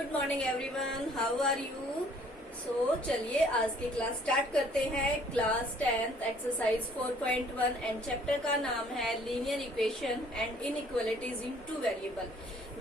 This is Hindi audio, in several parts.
Good morning everyone, how are you. So चलिए आज की क्लास स्टार्ट करते हैं। Class 10th exercise 4.1 and chapter का नाम है linear equation and inequalities in two variable.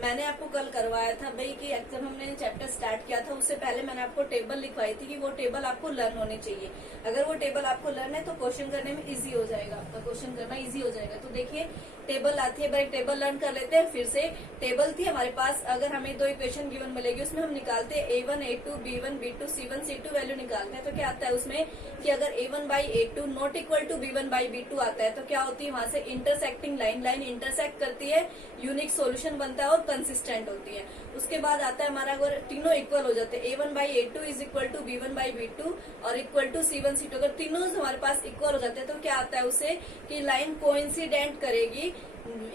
मैंने आपको कल करवाया था भाई कि जब हमने चैप्टर स्टार्ट किया था उससे पहले मैंने आपको टेबल लिखवाई थी कि वो टेबल आपको लर्न होने चाहिए। अगर वो टेबल आपको लर्न है तो क्वेश्चन करने में इजी हो जाएगा, आपका क्वेश्चन करना इजी हो जाएगा। तो देखिए टेबल आती है, भाई टेबल लर्न कर लेते हैं फिर से। टेबल थी हमारे पास, अगर हमें दो इक्वेशन गिवन मिलेगी उसमें हम निकालते हैं A1 A2 B1 B2 C1 C2 value निकालते हैं। तो क्या आता है उसमें कि अगर A1 by A2 not equal to B1 by B2 आता है तो क्या होती है, वहां से इंटरसेक्टिंग लाइन इंटरसेक्ट करती है, यूनिक सोल्यूशन बनता है और कंसिस्टेंट होती है। उसके बाद आता है हमारा अगर तीनों इक्वल हो जाते हैं A1 by A2 is equal to B1 by B2 और इक्वल टू C1 C2, अगर तीनों हमारे पास इक्वल हो जाते हैं तो क्या आता है उससे कि लाइन कोइंसिडेंट करेगी,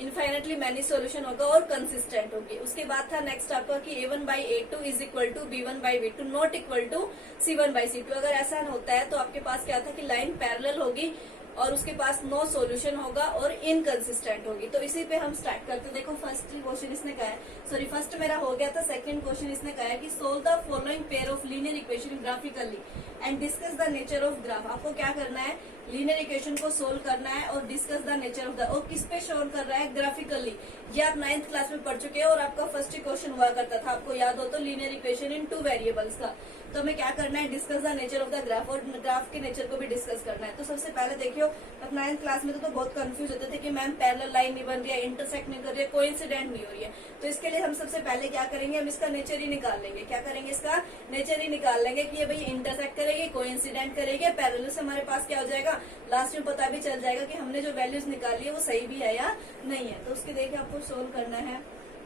इनफाइनेटली मैनी सोल्यूशन होगा और कंसिस्टेंट होगी। उसके बाद था नेक्स्ट आपका कि A1 by A2 is equal to B1 by B2 not equal to C1 by C2। अगर ऐसा होता है तो आपके पास क्या था कि लाइन पैरेलल होगी और उसके पास नो सॉल्यूशन होगा और इनकंसिस्टेंट होगी। तो इसी पे हम स्टार्ट करते हैं। देखो फर्स्ट क्वेश्चन इसने कहा है, सॉरी फर्स्ट मेरा हो गया था, सेकंड क्वेश्चन इसने कहा है कि solve the following pair of linear equation graphically and discuss the nature of graph. आपको क्या करना है, लीनियर इक्वेशन को सोल्व करना है और discuss the nature of the, और किस पे शो कर रहा है, ग्राफिकली। ये आप 9th क्लास में पढ़ चुके हैं और आपका फर्स्ट क्वेश्चन हुआ करता था, आपको याद हो तो, linear equation in two variables का। तो हमें क्या करना है, discuss the nature of the graph, और ग्राफ के नेचर को भी डिस्कस करना है। तो सबसे पहले देखियो, अब 9th क्लास में तो बहुत कंफ्यूज होते थे कि मैम पैरेलल लाइन नहीं बन रही है, इंटरसेक्ट नहीं कर रही है, कोइंसिडेंट नहीं हो रही है। तो इसके लिए हम सबसे पहले क्या करेंगे, हम इसका नेचर ही निकाल लेंगे। क्या करेंगे, इसका नेचर ही निकाल लेंगे कि ये भाई इंटरसेक्ट करेगी, कोइंसिडेंट करेगी, पैरेलल से हमारे पास क्या हो जाएगा, लास्ट में पता भी चल जाएगा कि हमने जो वैल्यूज निकाली है वो सही भी है या नहीं है। तो उसके देखिए आपको सोल्व करना है।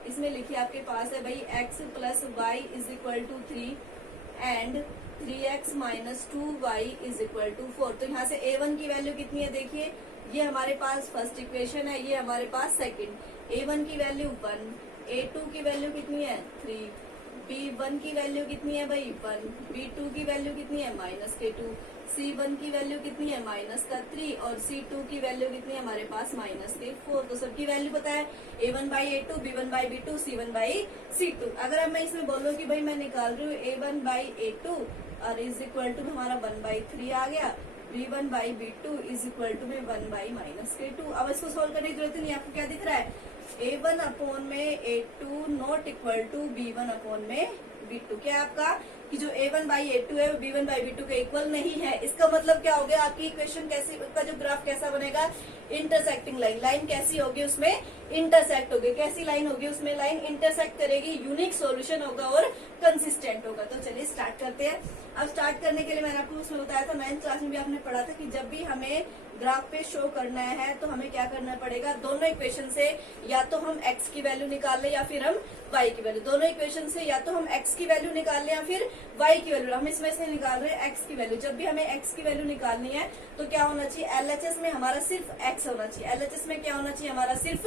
इसमें लिखिए आपके पास है भाई x plus y is equal to 3 and 3x minus 2y is equal to 4। तो यहाँ से A1 की वैल्यू कितनी है, देखिए ये हमारे पास फर्स्ट इक्वेशन है, ये हमारे पास सेकंड। A1 की वैल्यू 1, A2 की वैल्यू कितनी है 3, B1 की वैल्यू कितनी है भाई 1, B2 की वैल्यू कितनी है -2, C1 की वैल्यू कितनी है -3 और C2 की वैल्यू कितनी है हमारे पास -4। तो सबकी वैल्यू पता है, A1 by A2 B1 by B2 C1 by C2। अगर अब मैं इसमें बोलूँ कि भाई मैं निकाल रही हूँ A1 by A2 और इज इक्वल टू हमारा 1/3 आ गया, B1 by B2 is equal to में 1 by -2। अब इसको सोल्व करने की जरूरत नहीं, आपको क्या दिख रहा है, A1 अपॉन में A2 not equal to B1 upon में B2। क्या आपका कि जो A1 by A2 है वो B1 by B2 के इक्वल नहीं है। इसका मतलब क्या हो गया, आपकी इक्वेशन कैसी, उसका जो ग्राफ कैसा बनेगा, इंटरसेक्टिंग लाइन। लाइन कैसी होगी, उसमें इंटरसेक्ट होगी। कैसी लाइन होगी, उसमें लाइन इंटरसेक्ट करेगी, यूनिक सॉल्यूशन होगा और कंसिस्टेंट होगा। तो चलिए स्टार्ट करते हैं। अब स्टार्ट करने के लिए मैंने आपको उसमें बताया था, 9th क्लास में भी आपने पढ़ा था कि जब भी हमें ग्राफ पे शो करना है तो हमें क्या करना पड़ेगा, दोनों इक्वेशन से या तो हम x की वैल्यू निकाल लें या फिर हम y की वैल्यू, दोनों इक्वेशन से या तो हम x की वैल्यू निकाल लें या फिर y की वैल्यू। हम इसमें से निकाल रहे हैं x की वैल्यू। जब भी हमें x की वैल्यू निकालनी है तो क्या होना चाहिए, LHS में हमारा सिर्फ x होना चाहिए। LHS में क्या होना चाहिए, हमारा सिर्फ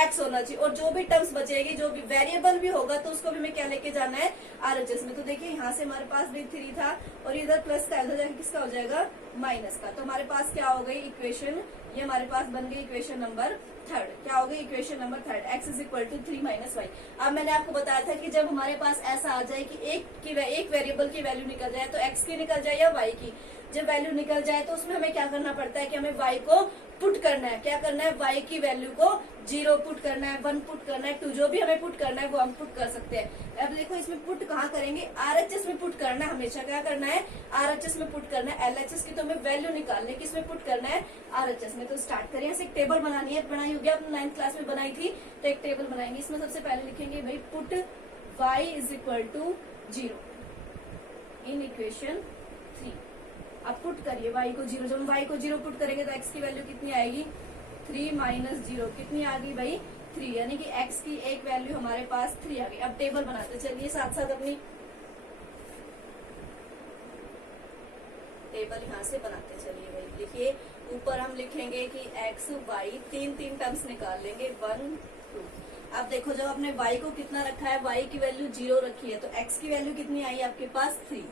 x होना चाहिए। और जो भी टर्म्स बचेगी, जो भी वेरिएबल भी होगा तो उसको भी हमें क्या लेके जाना है, RHS में। तो देखिए यहाँ से हमारे पास भी 3 था और इधर प्लस का, इधर जाके किसका हो जाएगा, माइनस का। तो हमारे पास क्या हो गई इक्वेशन, ये हमारे पास बन गई इक्वेशन नंबर 3। क्या हो गई equation number 3, x is equal to 3 minus y. अब मैंने आपको बताया था कि जब हमारे पास ऐसा आ जाए कि एक वेरिएबल की वैल्यू निकल जाए, तो x की निकल जाए या y की, जब वैल्यू निकल जाए तो उसमें हमें क्या करना पड़ता है कि हमें y को पुट करना है। क्या करना है, y की वैल्यू को 0 पुट करना है, 1 पुट करना है, 2, जो भी हमें पुट करना है वो हम पुट कर सकते हैं। अब देखो इसमें पुट कहाँ करेंगे, RHS में पुट करना है। हमेशा क्या करना है, RHS में पुट करना है। LHS की तो हमें वैल्यू निकालने की, इसमें पुट करना है RHS में। तो स्टार्ट करिए, ऐसे एक टेबल बनानी है, बनाई होगी आपने 9th क्लास में बनाई थी, तो एक टेबल बनाएंगे। इसमें सबसे पहले लिखेंगे भाई put y is equal to 0 in equation 3। अब पुट करिए y को 0, जब हम y को 0 पुट करेंगे तो x की वैल्यू कितनी आएगी, 3 माइनस 0 कितनी आ गई भाई 3, यानी कि x की एक वैल्यू हमारे पास 3 आ गई। अब टेबल बनाते चलिए साथ साथ अपनी टेबल यहाँ से बनाते चलिए भाई। लिखिए ऊपर हम लिखेंगे कि x y 3 टर्म्स निकाल लेंगे, 1 2। अब देखो जब आपने y को कितना रखा है, y की वैल्यू 0 रखी है, तो x की वैल्यू कितनी आई है आपके पास 3।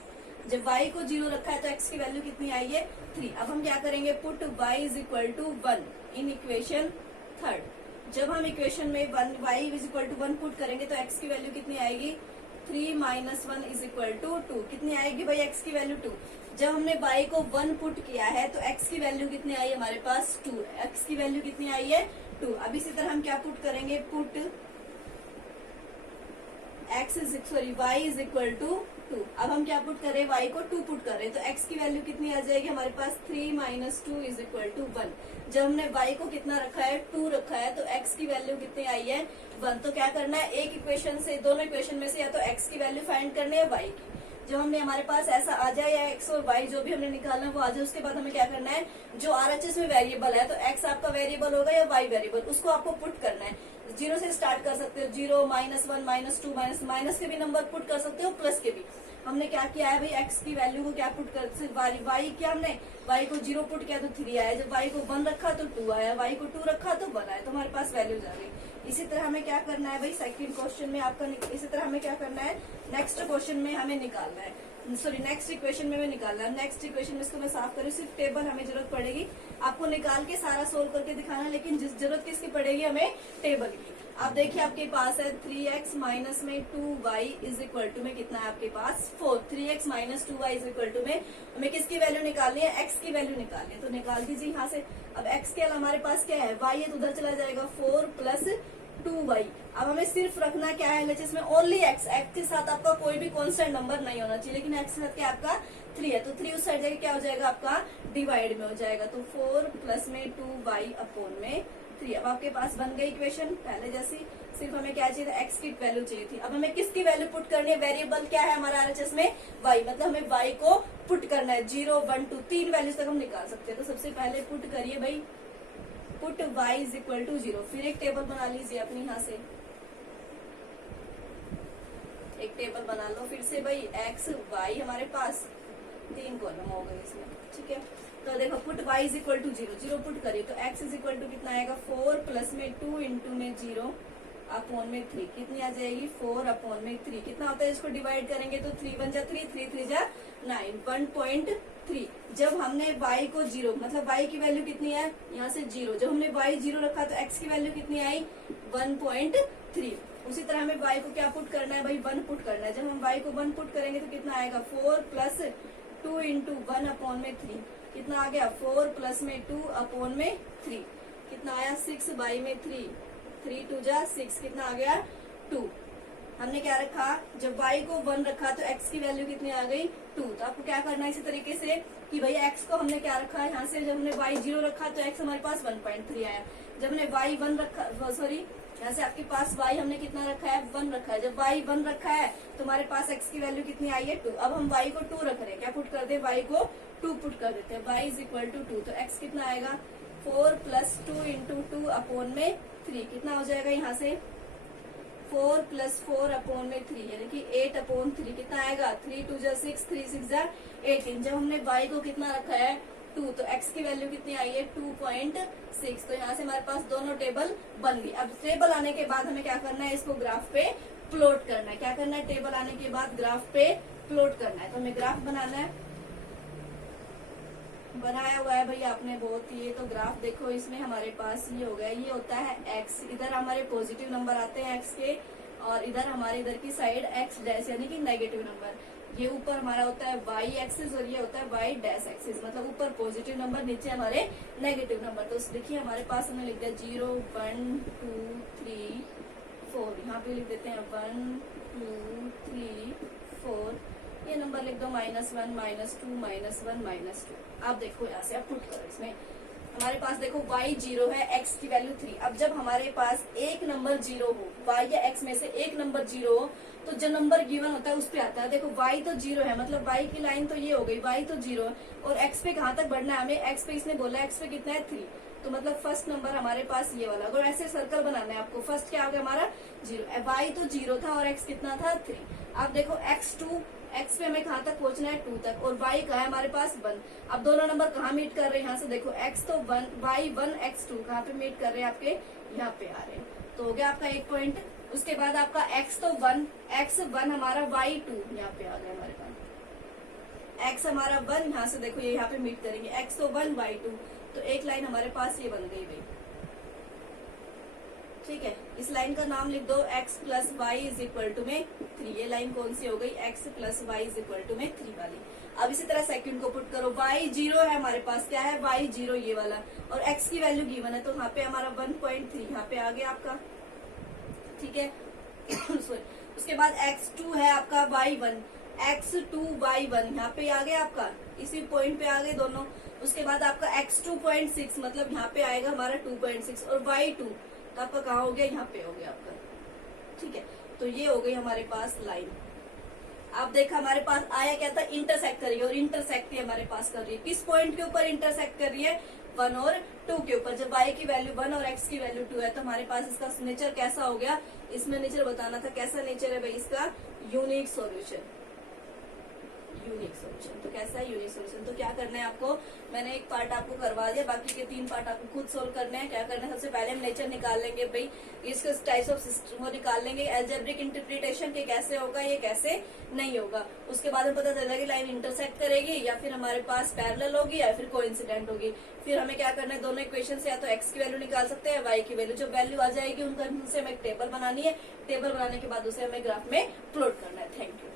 जब y को 0 रखा है तो x की वैल्यू कितनी आई है 3। अब हम क्या करेंगे, put y is equal to 1 in equation 3। जब हम इक्वेशन में y is equal to 1 put करेंगे तो x की वैल्यू कितनी आएगी 3 माइनस 1 इज इक्वल टू 2। कितनी आएगी भाई x की वैल्यू 2। जब हमने y को 1 पुट किया है तो x की वैल्यू कितनी आई है हमारे पास 2। x की वैल्यू कितनी आई है 2। अब इसी तरह हम क्या पुट करेंगे, put y is equal to 2। अब हम क्या पुट कर रहे हैं, y को 2 पुट कर रहे हैं, तो x की वैल्यू कितनी आ जाएगी हमारे पास 3 माइनस 2 इज इक्वल टू 1। जब हमने y को कितना रखा है 2 रखा है, तो x की वैल्यू कितनी आई है 1। तो क्या करना है, एक इक्वेशन से, दोनों इक्वेशन में से या तो x की वैल्यू फाइंड करनी है y की। जो हमने हमारे पास ऐसा आ जाए या x और y जो भी हमने निकालना है वो आ जाए, उसके बाद हमें क्या करना है, जो RHS में वेरिएबल है, तो x आपका वेरिएबल होगा या y वेरिएबल, उसको आपको पुट करना है। 0 से स्टार्ट कर सकते हो, 0 माइनस 1 माइनस 2 माइनस के भी नंबर पुट कर सकते हो, प्लस के भी। हमने क्या किया है भाई, x की वैल्यू को क्या पुट कर, y क्या हमने y को 0 पुट किया तो 3 आया, जब y को 1 रखा तो 2 आया, y को 2 रखा तो 1 आया, तो हमारे पास वैल्यूज आ गई। इसी तरह हमें क्या करना है भाई, सेकंड क्वेश्चन में आपका, इसी तरह हमें क्या करना है, नेक्स्ट क्वेश्चन में हमें निकालना है, सॉरी नेक्स्ट इक्वेशन में हमें निकालना है। नेक्स्ट इक्वेशन में इसको मैं साफ करूँ, सिर्फ टेबल हमें जरूरत पड़ेगी, आपको निकाल के सारा सोल्व करके दिखाना, लेकिन जिस जरूरत किसकी पड़ेगी हमें, टेबल की। आप देखिए आपके पास है 3x माइनस में 2y इज इक्वल टू में कितना है आपके पास 4। 3x minus 2y is equal to में हमें किसकी वैल्यू निकालनी है, x की वैल्यू निकालनी है, तो निकाल दीजिए यहाँ से। अब x के हमारे पास क्या है, y है तो उधर चला जाएगा 4 प्लस 2y। अब हमें सिर्फ रखना क्या है LHS में, ओनली x के साथ आपका कोई भी कॉन्स्टेंट नंबर नहीं होना चाहिए, लेकिन x के साथ क्या आपका 3 है, तो 3 उस साइड जाके क्या हो जाएगा आपका डिवाइड में हो जाएगा, तो 4 प्लस में 2y अपॉन में 3। अब आपके पास बन गई इक्वेशन पहले जैसी, सिर्फ हमें क्या चाहिए था, x की वैल्यू चाहिए थी। अब हमें किसकी वैल्यू पुट करनी है, वेरिएबल क्या है हमारा RHS में y, मतलब हमें y को पुट करना है, 0 1 2 3 वैल्यूज तक हम निकाल सकते हैं। तो सबसे पहले पुट करिए भाई, put y is equal to 0। फिर एक टेबल बना लीजिए अपनी, यहाँ से एक टेबल बना लो फिर से भाई, x y हमारे पास 3 कॉलम हो गए इसमें, ठीक है। तो देखो put y is equal to 0, 0 put करिए तो x इज इक्वल टू कितना आएगा 4 प्लस में 2 इंटू में 0 अपॉन में 3, कितनी आ जाएगी 4 अपॉन में 3। कितना होता है, इसको डिवाइड करेंगे तो 3 1 जा 3, 3 3 जा 9, 1.3। जब हमने y को 0, मतलब y की वैल्यू कितनी है यहाँ से 0, जब हमने y 0 रखा तो x की वैल्यू कितनी आई 1.3। उसी तरह हमें y को क्या पुट करना है भाई, 1 पुट करना है। जब हम y को 1 पुट करेंगे तो कितना आएगा 4 प्लस 2 इंटू 1 अपॉन में 3, कितना आ गया 4 प्लस में 2 अपॉन में 3, कितना आया 6 बाई में 3, 3 2 जा 6, कितना आ गया 2। हमने क्या रखा, जब y को 1 रखा तो x की वैल्यू कितनी आ गई 2। तो आपको क्या करना है इसी तरीके से कि भाई x को हमने क्या रखा है, यहाँ से जब हमने y 0 रखा तो x हमारे पास 1.3 आया। जब हमने y 1 रखा, सॉरी यहाँ से आपके पास y हमने कितना रखा है 1 रखा है। जब y 1 रखा है तो हमारे पास x की वैल्यू कितनी आई है 2। अब हम y को 2 रख रहे हैं, क्या पुट करते हैं, y को 2 पुट कर देते हैं, y इज इक्वल टू 2। तो x कितना आएगा 4 प्लस 2 इंटू 2 अपॉन में 3, कितना हो जाएगा यहाँ से 4 प्लस 4 अपॉन में 3, यानी कि 8 अपॉन 3, कितना आएगा 3 2 जा 6, 3 6 जा 18। जब हमने y को कितना रखा है 2, तो x की वैल्यू कितनी आई है 2.6। तो यहाँ से हमारे पास दोनों टेबल बन गई। अब टेबल आने के बाद हमें क्या करना है, इसको ग्राफ पे प्लॉट करना है। क्या करना है, टेबल आने के बाद ग्राफ पे प्लॉट करना है। तो हमें ग्राफ बनाना है, बनाया हुआ है भाई आपने बहुत ही। ये तो ग्राफ देखो, इसमें हमारे पास ये हो गया, ये होता है x, इधर हमारे पॉजिटिव नंबर आते हैं x के, और इधर हमारे इधर की साइड x डैश यानी कि नेगेटिव नंबर। ये ऊपर हमारा होता है y एक्सिस और ये होता है y डैश एक्सिस, मतलब ऊपर पॉजिटिव नंबर नीचे हमारे नेगेटिव नंबर। तो देखिए हमारे पास हमने लिख दिया 0 1 2 3 4, यहाँ पे लिख देते हैं 1 2 3 4, ये नंबर लिख दो -1 -2 -1 -2। आप देखो यहाँ से आप पुट करो, इसमें हमारे पास देखो y 0 है, x की वैल्यू 3। अब जब हमारे पास एक नंबर 0 हो, y या x में से एक नंबर 0 हो, तो जो नंबर गिवन होता है उस पे आता है। देखो y तो 0 है, मतलब y की लाइन तो ये हो गई, y तो 0 है, और x पे कहाँ तक बढ़ना है हमें, x पे इसने बोला x पे कितना है 3, तो मतलब फर्स्ट नंबर हमारे पास ये वाला। अगर ऐसे सर्कल बनाना है आपको, फर्स्ट क्या आ गया हमारा 0, y तो 0 था और x कितना था 3। अब देखो x पे हमें कहाँ तक पहुंचना है 2 तक, और y कहाँ है हमारे पास 1। अब दोनों नंबर कहाँ मीट कर रहे हैं, यहाँ से देखो x तो 1 y 1 x 2 कहाँ पे मीट कर रहे हैं, आपके यहाँ पे आ रहे हैं। तो हो गया आपका एक पॉइंट। उसके बाद आपका x तो 1 x 1 हमारा y 2 यहाँ पे आ गया हमारे पास, x हमारा 1, यहाँ से देखो ये यहाँ पे मीट करेंगे, x तो 1 y 2, तो एक लाइन हमारे पास ये बन गई भाई, ठीक है, इस लाइन का नाम लिख दो x plus y is equal to में 3। ये लाइन कौन सी हो गई, x plus y is equal to में 3 वाली। अब इसी तरह सेकंड को पुट करो, y 0 है हमारे पास, क्या है y 0 ये वाला, और x की वैल्यू गिवन है तो यहाँ पे हमारा 1.3 यहाँ पे आ गया आपका, ठीक है। उसके बाद x2 है आपका y1, x2 y1 यहाँ पे आ गया आपका, इसी पॉइंट पे आ गए दोनों। उसके बाद आपका x2.6 मतलब यहाँ पे आएगा हमारा 2.6, और y2 तो आपका कहाँ हो गया, यहाँ पे हो गया आपका, ठीक है। तो ये हो गई हमारे पास लाइन। आप देखा हमारे पास आया क्या था, इंटरसेक्ट कर रही है, और इंटरसेक्ट ही हमारे पास कर रही है। किस पॉइंट के ऊपर इंटरसेक्ट कर रही है, 1 और 2 के ऊपर। जब y की वैल्यू 1 और x की वैल्यू 2 है तो हमारे पास इसका नेचर कैसा हो गया, इसमें नेचर बताना था, कैसा नेचर है भाई इसका, यूनिक सॉल्यूशन। यूनिक सॉल्यूशन तो कैसा है, यूनिक सॉल्यूशन। तो क्या करना है आपको, मैंने एक पार्ट आपको करवा दिया, बाकी के 3 पार्ट आपको खुद सोल्व करने हैं। क्या करना है, सबसे पहले हम नेचर निकाल लेंगे भाई, इसके टाइप्स ऑफ सिस्टम को निकाल लेंगे, एल्जेब्रिक इंटरप्रिटेशन के कैसे होगा, ये कैसे नहीं होगा। उसके बाद हमें पता चलेगा कि लाइन इंटरसेक्ट करेगी, या फिर हमारे पास पैरेलल होगी, या फिर कोइंसिडेंट होगी। फिर हमें क्या करना है, दोनों इक्वेशन से या तो x की वैल्यू निकाल सकते हैं, y की वैल्यू। जो वैल्यू आ जाएगी उनसे हमें एक टेबल बनानी है, टेबल बनाने के बाद उसे हमें ग्राफ में प्लॉट करना है। Thank you.